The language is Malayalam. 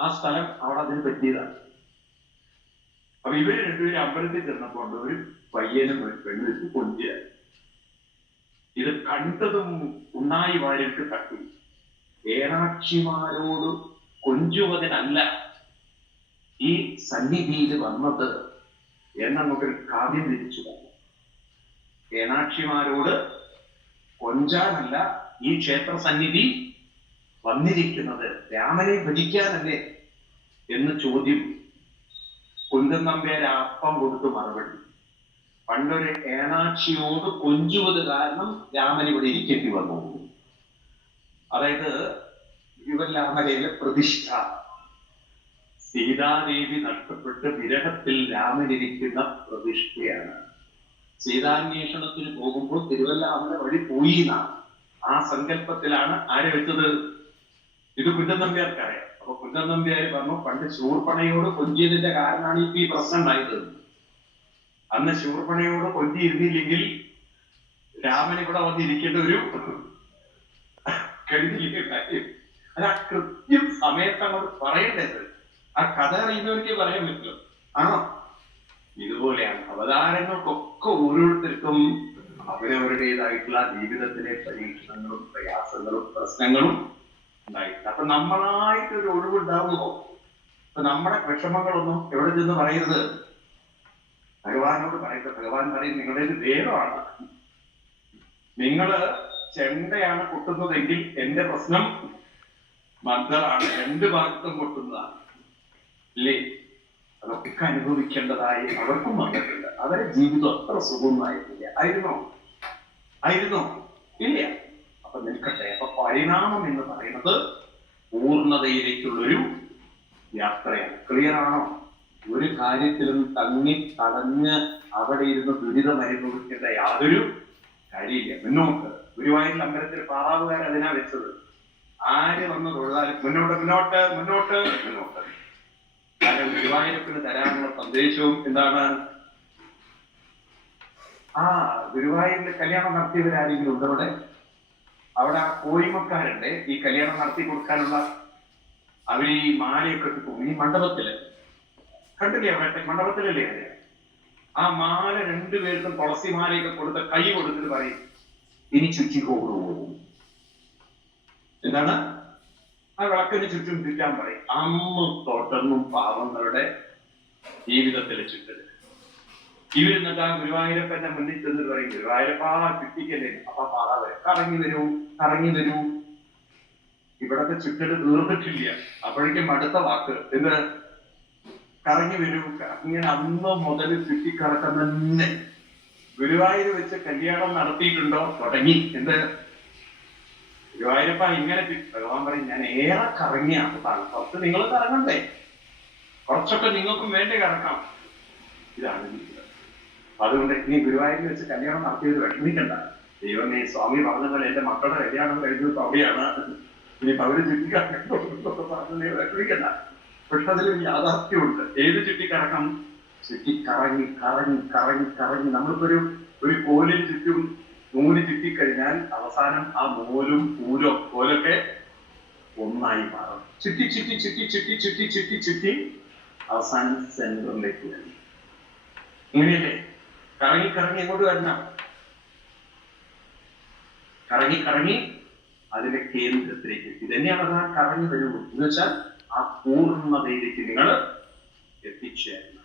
ആ സ്ഥലം അവിടെ അതിന് പറ്റിയതാണ്. അപ്പൊ ഇവർ രണ്ടുപേരും അമ്പലത്തിൽ ചെന്നപ്പോ ഉണ്ട്. ഒരു പയ്യനും ഒരു പെണ്ണും കൊഞ്ചിയ ഇത് കണ്ടതും ഉണ്ണായി വാര്യർക്ക് തട്ടി. ഏണാക്ഷിമാരോട് കൊഞ്ചുവതിനല്ല ഈ സന്നിധിയിൽ വന്നത് എന്ന് നമുക്കൊരു കാവ്യം തിരിച്ചു തന്നു. ഏണാക്ഷിമാരോട് കൊഞ്ചാനല്ല ഈ ക്ഷേത്ര സന്നിധി വന്നിരിക്കുന്നത് രാമനെ ഭജിക്കാനല്ലേ? എന്ന് ചോദ്യം കുന്തൻ നമ്പ്യാർ അപ്പം കൊടുത്തു മറുപടി. പണ്ടൊരു ഏണാക്ഷിയോട് കൊഞ്ചുവത് കാരണം രാമൻ ഇവിടെ ഇരിക്കേണ്ടി വന്നു. അതായത് തിരുവല്ലാമലയിലെ പ്രതിഷ്ഠ. സീതാദേവി നഷ്ടപ്പെട്ട് വിരഹത്തിൽ രാമനിരിക്കുന്ന പ്രതിഷ്ഠയാണ്. സീതാന്വേഷണത്തിന് പോകുമ്പോൾ തിരുവല്ലാമല വഴി പോയി ആ സങ്കല്പത്തിലാണ് ആര് വെച്ചത് ഇത് കുഞ്ചൻ നമ്പ്യാർക്കറിയാം അപ്പൊ കുഞ്ചൻ നമ്പ്യാർ പറഞ്ഞു പണ്ട് ശൂർപ്പണയോട് കൊഞ്ചിയതിന്റെ കാരണമാണ് ഇപ്പൊ ഈ പ്രശ്നം ഉണ്ടായത് അന്ന് ശൂർപ്പണയോട് കൊഞ്ചിയിരുന്നില്ലെങ്കിൽ രാമൻ ഇവിടെ വന്നിരിക്കേണ്ട ഒരു കഴിഞ്ഞില്ലേ കാര്യം. അത് ആ കൃത്യം സമയത്ത് അങ്ങോട്ട് പറയേണ്ടത് ആ കഥ അറിയുന്നവർക്ക് പറയാൻ പറ്റുള്ളൂ ആണോ? ഇതുപോലെയാണ്. അവതാരങ്ങൾക്കൊക്കെ ഓരോരുത്തർക്കും അവരവരുടേതായിട്ടുള്ള ജീവിതത്തിലെ പരീക്ഷണങ്ങളും പ്രയാസങ്ങളും പ്രശ്നങ്ങളും ഉണ്ടായിട്ടുണ്ട് അപ്പൊ നമ്മളായിട്ട് ഒരു ഒഴിവുണ്ടാവുമോ അപ്പൊ നമ്മുടെ വിഷമങ്ങളൊന്നും എവിടെ ചെന്ന് പറയരുത്. ഭഗവാനോട് പറയുന്നത് ഭഗവാൻ പറയും നിങ്ങളുടേത് വേദമാണ്. നിങ്ങൾ ചെണ്ടയാണ് കൊട്ടുന്നതെങ്കിൽ എന്റെ പ്രശ്നം മന്ദറാണ് രണ്ട് ഭാഗത്തും കൊട്ടുന്നതാണ്. ഇല്ലേ? അതൊക്കെ അനുഭവിക്കേണ്ടതായി അവർക്കും വന്നിട്ടുണ്ട്. അവരുടെ ജീവിതം അത്ര സുഖമായിട്ടില്ല ആയിരുന്നോ? ആയിരുന്നോ? ഇല്ല. അപ്പൊ നിൽക്കട്ടെ അപ്പൊ പരിണാമം എന്ന് പറയുന്നത്? പൂർണതയിലേക്കുള്ളൊരു യാത്രയാണ്. ക്ലിയർ ആണോ? ഒരു കാര്യത്തിലും തങ്ങി തടഞ്ഞ് അവിടെ ഇരുന്ന് ദുരിതം അനുഭവിക്കേണ്ട യാതൊരു കാര്യമില്ല. മുന്നോട്ട്. ഗുരുവായൂരിൽ അമ്പലത്തിൽ പാറാവുകാർ അതിനാ വെച്ചത്. ആര് വന്ന് തൊഴുതാലും മുന്നോട്ട് മുന്നോട്ട് മുന്നോട്ട് മുന്നോട്ട്. കാരണം ഗുരുവായൂരപ്പിന് തരാനുള്ള സന്ദേശവും എന്താണ്? ആ ഗുരുവായൂരിൽ കല്യാണം നടത്തിയവരാരെങ്കിലും ഉണ്ട് അവിടെ കോഴിമക്കാരുണ്ട്. ഈ കല്യാണം നടത്തി കൊടുക്കാനുള്ള അവർ ഈ മാലയൊക്കെ പോകും. ഈ മണ്ഡപത്തിൽ. കണ്ടില്ലേ അവിടെ? മണ്ഡപത്തിലല്ലേ അവർ ആ മാല രണ്ടുപേർക്കും തുളസി മാലയൊക്കെ കൊടുത്ത കൈ കൊടുത്തിട്ട് പറയും ഇനി ചുറ്റിക്കോളൂ എന്താണ്? ആ വിളക്കിന് ചുറ്റും ചുറ്റാൻ പറയും. അമ്മ തൊട്ടൊന്നും പാവങ്ങളുടെ ജീവിതത്തിലെ ചുറ്റൽ. ഇവരെന്നിട്ട് ആ ഗുരുവായൂരപ്പന്റെ മുന്നിൽ ചെന്നിട്ട് പറയും? ഗുരുവായൂരപ്പാ കിട്ടിക്കല്ലേ? അപ്പൊ പാറ വരും. കറങ്ങി വരൂ കറങ്ങി വരൂ. ഇവിടത്തെ ചുറ്റൽ തീർന്നിട്ടില്ല. അപ്പോഴേക്കും അടുത്ത വാക്ക് എന്ത്? കറങ്ങി വരൂ. ഇങ്ങനെ അന്ന് മുതൽ ചുറ്റിക്കറക്കം തന്നെ. ഗുരുവായൂർ വെച്ച് കല്യാണം നടത്തിയിട്ടുണ്ടോ? തുടങ്ങി. എന്ത്? ഗുരുവായൂരപ്പ ഇങ്ങനെ ഭഗവാൻ പറയും ഞാൻ ഏറെ കറങ്ങിയാണ് കുറച്ച് നിങ്ങൾ കറങ്ങണ്ടേ കുറച്ചൊക്കെ നിങ്ങൾക്കും വേണ്ടി കറക്കാം. ഇതാണ് അതുകൊണ്ട് ഇനി ഗുരുവായൂരിൽ വെച്ച് കല്യാണം നടത്തിയത് വിഷമിക്കണ്ട. ദൈവമേ സ്വാമി പറഞ്ഞ പോലെ എന്റെ മക്കളുടെ കല്യാണം കഴിഞ്ഞത് സ്വാമിയാണ്. ഇനി അവർ ചുറ്റിക്കറങ്ങുന്നൊക്കെ പറഞ്ഞ് വിഷമിക്കണ്ട. പക്ഷെ അതിലൊരു യാഥാർത്ഥ്യമുണ്ട്. ഏത് ചുറ്റിക്കറക്കം ചുറ്റിക്കറങ്ങി കറങ്ങി കറങ്ങി കറങ്ങി. നമ്മളിപ്പോ ഒരു കോലിന് ചുറ്റും നൂൽ ചുറ്റിക്കഴിഞ്ഞാൽ അവസാനം ആ നൂലും പൂലും കോലൊക്കെ ഒന്നായി മാറും. ചുറ്റി ചുറ്റി ചുറ്റി ചുറ്റി ചുറ്റി ചുറ്റി ചുറ്റി അവസാനം സെന്ററിലേക്ക് വരും. ഇങ്ങനെയല്ലേ? കറങ്ങി കറങ്ങി എങ്ങോട്ട് വരണം? കറങ്ങി കറങ്ങി അതിന്റെ കേന്ദ്രത്തിലേക്ക് എത്തി. തന്നെയാണ് ആ കറങ്ങി വരുന്നത് എന്ന് വെച്ചാൽ ആ പൂർണതയിലേക്ക് നിങ്ങൾ എത്തിച്ചേരണം